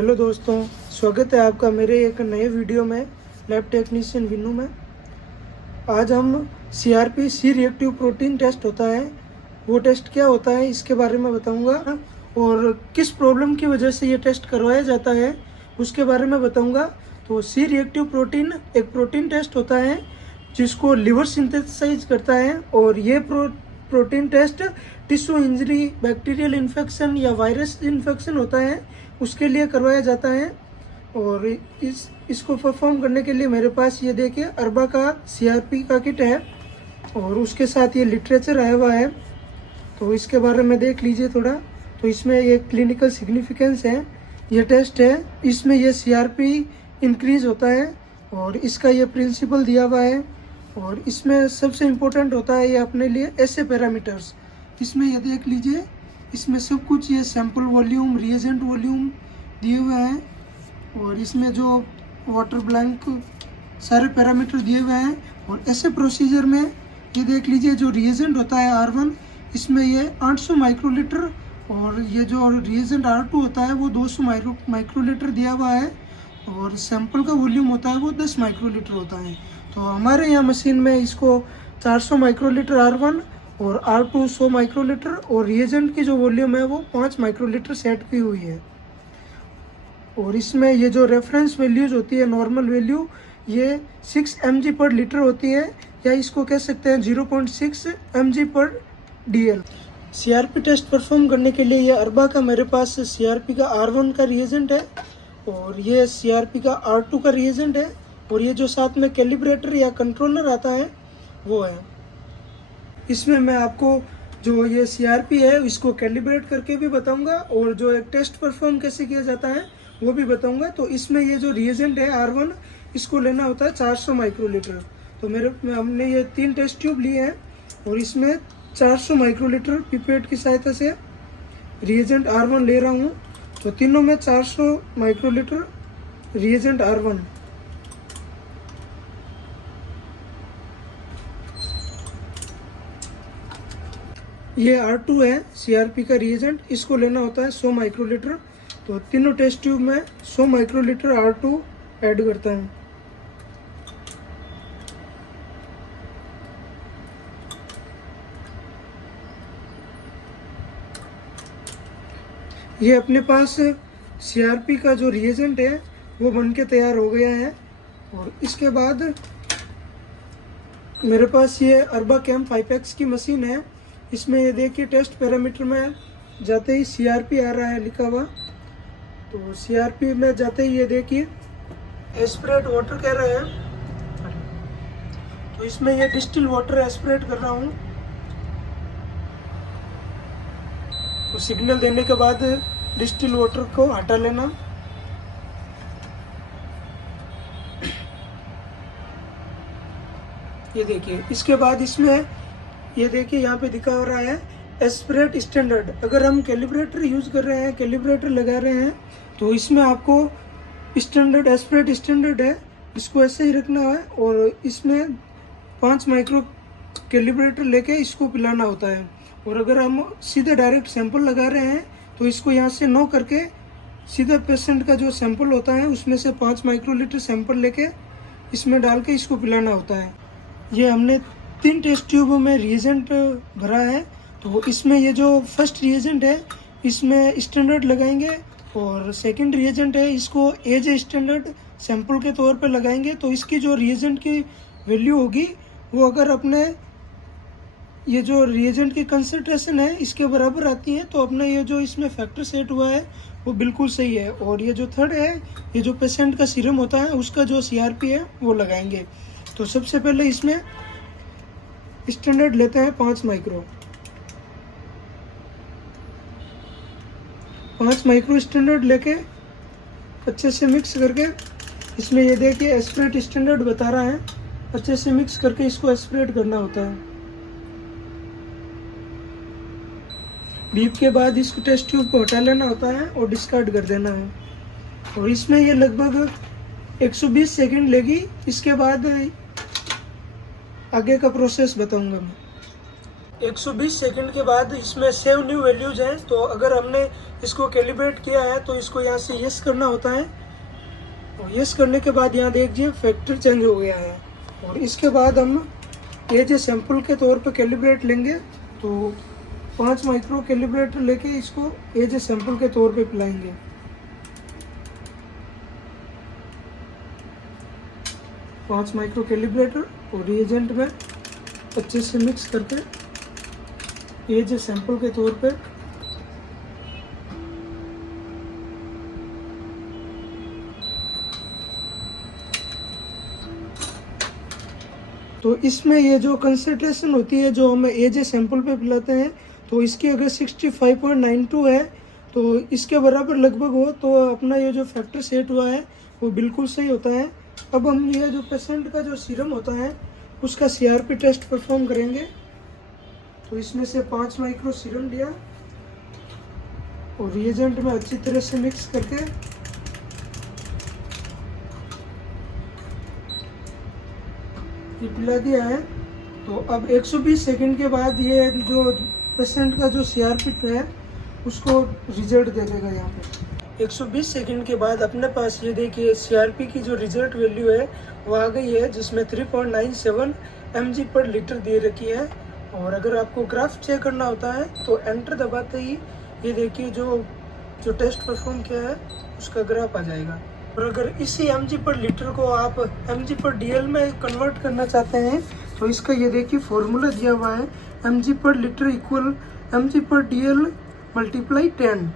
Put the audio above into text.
Hello दोस्तों, स्वागत है आपका मेरे एक नए वीडियो में लैब टेक्नीशियन विनू में। आज हम CRP C reactive protein test होता है, वो टेस्ट क्या होता है इसके बारे में बताऊंगा और किस प्रॉब्लम की वजह से ये टेस्ट करवाया जाता है उसके बारे में बताऊंगा। तो सी रिएक्टिव प्रोटीन एक प्रोटीन टेस्ट होता है जिसको लिवर सिंथेसाइज करता है और ये protein test tissue injury, bacterial infection या वायरस इन्फेक्शन होता है उसके लिए करवाया जाता है। और इसको परफॉर्म करने के लिए मेरे पास ये देखिए अरबा का सीआरपी का किट है और उसके साथ ये लिटरेचर आया हुआ है, तो इसके बारे में देख लीजिए थोड़ा। तो इसमें ये क्लिनिकल सिग्निफिकेंस है, ये टेस्ट है, इसमें ये सीआरपी इंक्रीज होता है और इसका ये प्रिंसिपल दिया हुआ है। और इसमें सबसे इम्पोर्टेंट होता है ये अपने लिए ऐसे पैरामीटर्स, इसमें ये देख लीजिए, इसमें सब कुछ ये सैंपल वॉल्यूम, रिएजेंट वॉल्यूम दिए हुए हैं और इसमें जो वाटर ब्लैंक सारे पैरामीटर दिए हुए हैं। और ऐसे प्रोसीजर में ये देख लीजिए जो रिएजेंट होता है R1, इसमें ये 800 माइक्रोलीटर और ये जो रिएजेंट R2 होता है वो 200 माइक्रोलीटर दिया हुआ है और सैंपल का वॉल्यूम होता है वो 10 माइक्रोलीटर होता है। तो हमारे यहाँ मशीन में इसको 400 माइक्रोलीटर R1 और R2 100 माइक्रोलीटर और रिएजेंट की जो वॉल्यूम है वो 5 माइक्रोलीटर सेट की हुई है। और इसमें ये जो रेफरेंस वैल्यूज होती है, नॉर्मल वैल्यू, ये 6 mg पर लीटर होती है या इसको कह सकते हैं 0.6 mg पर DL। सीआरपी टेस्ट परफॉर्म करने के लिए ये अरबा का मेरे पास सीआरपी का R1 का रिएजेंट है और ये सीआरपी का R2 का रिएजेंट है और ये जो साथ में कैलिब्रेटर या कंट्रोलर आता है वो है। इसमें मैं आपको जो ये सीआरपी है इसको कैलिब्रेट करके भी बताऊंगा और जो एक टेस्ट परफॉर्म कैसे किया जाता है वो भी बताऊंगा। तो इसमें ये जो रिएजेंट है R1, इसको लेना होता है 400 माइक्रोलीटर। तो हमने ये 3 टेस्ट ट्यूब लिए हैं और इसमें 400 माइक्रोलीटर पिपेट की सहायता से रिएजेंट R1 ले रहा हूँ। तो तीनों में 400 माइक्रोलीटर रिएजेंट R1, ये R2 है सीआरपी का रिएजेंट, इसको लेना होता है 100 माइक्रोलीटर। तो तीनों टेस्ट ट्यूब में 100 माइक्रोलीटर R2 ऐड करता हूँ। ये अपने पास सीआरपी का जो रिएजेंट है वो बन के तैयार हो गया है। और इसके बाद मेरे पास ये अरबा कैम 5X की मशीन है, इसमें ये देखिए टेस्ट पैरामीटर में जाते ही सीआरपी आ रहा है लिखा हुआ। तो सीआरपी में जाते ही ये देखिए एस्पिरेट वाटर कह रहे हैं, तो इसमें ये डिस्टिल वाटर एस्पिरेट कर रहा हूँ। तो सिग्नल देने के बाद डिस्टिल वाटर को हटा लेना। ये देखिए, इसके बाद इसमें ये देखिए यहाँ पे दिखा हो रहा है एस्पिरेट स्टैंडर्ड। अगर हम कैलिब्रेटर यूज कर रहे हैं, कैलिब्रेटर लगा रहे हैं, तो इसमें आपको स्टैंडर्ड एस्पिरेट स्टैंडर्ड है, इसको ऐसे ही रखना है और इसमें 5 माइक्रो कैलिब्रेटर लेके इसको पिलाना होता है। और अगर हम सीधे डायरेक्ट सैंपल लगा रहे हैं तो इसको यहाँ से 9 करके सीधे पेशेंट का जो सैंपल होता है उसमें से 5 माइक्रोलीटर सैंपल लेके इसमें डाल के इसको पिलाना होता है। ये हमने 3 टेस्ट ट्यूबों में रिएजेंट भरा है। तो इसमें ये जो फर्स्ट रिएजेंट है इसमें स्टैंडर्ड लगाएंगे और सेकंड रिएजेंट है इसको एज स्टैंडर्ड सैंपल के तौर पे लगाएंगे। तो इसकी जो रिएजेंट की वैल्यू होगी वो अगर अपने ये जो रिएजेंट की कंसंट्रेशन है इसके बराबर आती है तो अपना ये जो इसमें फैक्टर सेट हुआ है वो बिल्कुल सही है। और ये जो थर्ड है, ये जो पेशेंट का सीरम होता है उसका जो सीआरपी है वो लगाएंगे। तो सबसे पहले इसमें स्टैंडर्ड लेते हैं 5 माइक्रो स्टैंडर्ड लेके अच्छे से मिक्स करके इसमें ये देखिए एस्पिरेट स्टैंडर्ड बता रहा है, अच्छे से मिक्स करके इसको एस्पिरेट करना होता है। बीप के बाद इसको टेस्ट ट्यूब को हटा लेना होता है और डिस्कार्ड कर देना है। और इसमें ये लगभग 120 सेकंड लेगी। इसके बाद आगे का प्रोसेस बताऊंगा मैं। 120 सेकंड के बाद इसमें सेव न्यू वैल्यूज हैं। तो अगर हमने इसको कैलिब्रेट किया है तो इसको यहाँ से यस करना होता है, और यस करने के बाद यहाँ देखिए फैक्टर चेंज हो गया है। और इसके बाद हम एज ए सैंपल के तौर पे कैलिब्रेट लेंगे, तो 5 माइक्रो कैलिब्रेटर लेके इसको एज ए सैंपल के तौर पे पिलाएंगे। पाँच माइक्रो कैलिब्रेटर और रिएजेंट में अच्छे से मिक्स करके एज ए सैंपल के तौर पे तो इसमें ये जो कंसंट्रेशन होती है जो हम एज ए सैंपल पे पिलाते हैं, तो इसकी अगर 65.92 है तो इसके बराबर लगभग हो तो अपना ये जो फैक्टर सेट हुआ है वो बिल्कुल सही होता है। अब हम ये जो पेशेंट का जो सीरम होता है उसका सीआरपी टेस्ट परफॉर्म करेंगे। तो इसमें से 5 माइक्रो सीरम लिया और रिएजेंट में अच्छी तरह से मिक्स करके ये पिला दिया है। तो अब 120 सेकंड के बाद ये जो पेशेंट का जो सीआरपी है उसको रिजल्ट दे देगा। यहाँ पे 120 सेकंड के बाद अपने पास ये देखिए सीआरपी की जो रिजल्ट वैल्यू है वो आ गई है, जिसमें 3.97 mg पर लीटर दे रखी है। और अगर आपको ग्राफ चेक करना होता है तो एंटर दबाते ही ये देखिए जो टेस्ट परफॉर्म किया है उसका ग्राफ आ जाएगा। और अगर इसी mg पर लीटर को आप mg पर dl में कन्वर्ट करना चाहते हैं तो इसका ये देखिए फॉर्मूला दिया हुआ है, mg पर लीटर इक्वल mg पर dl × 10।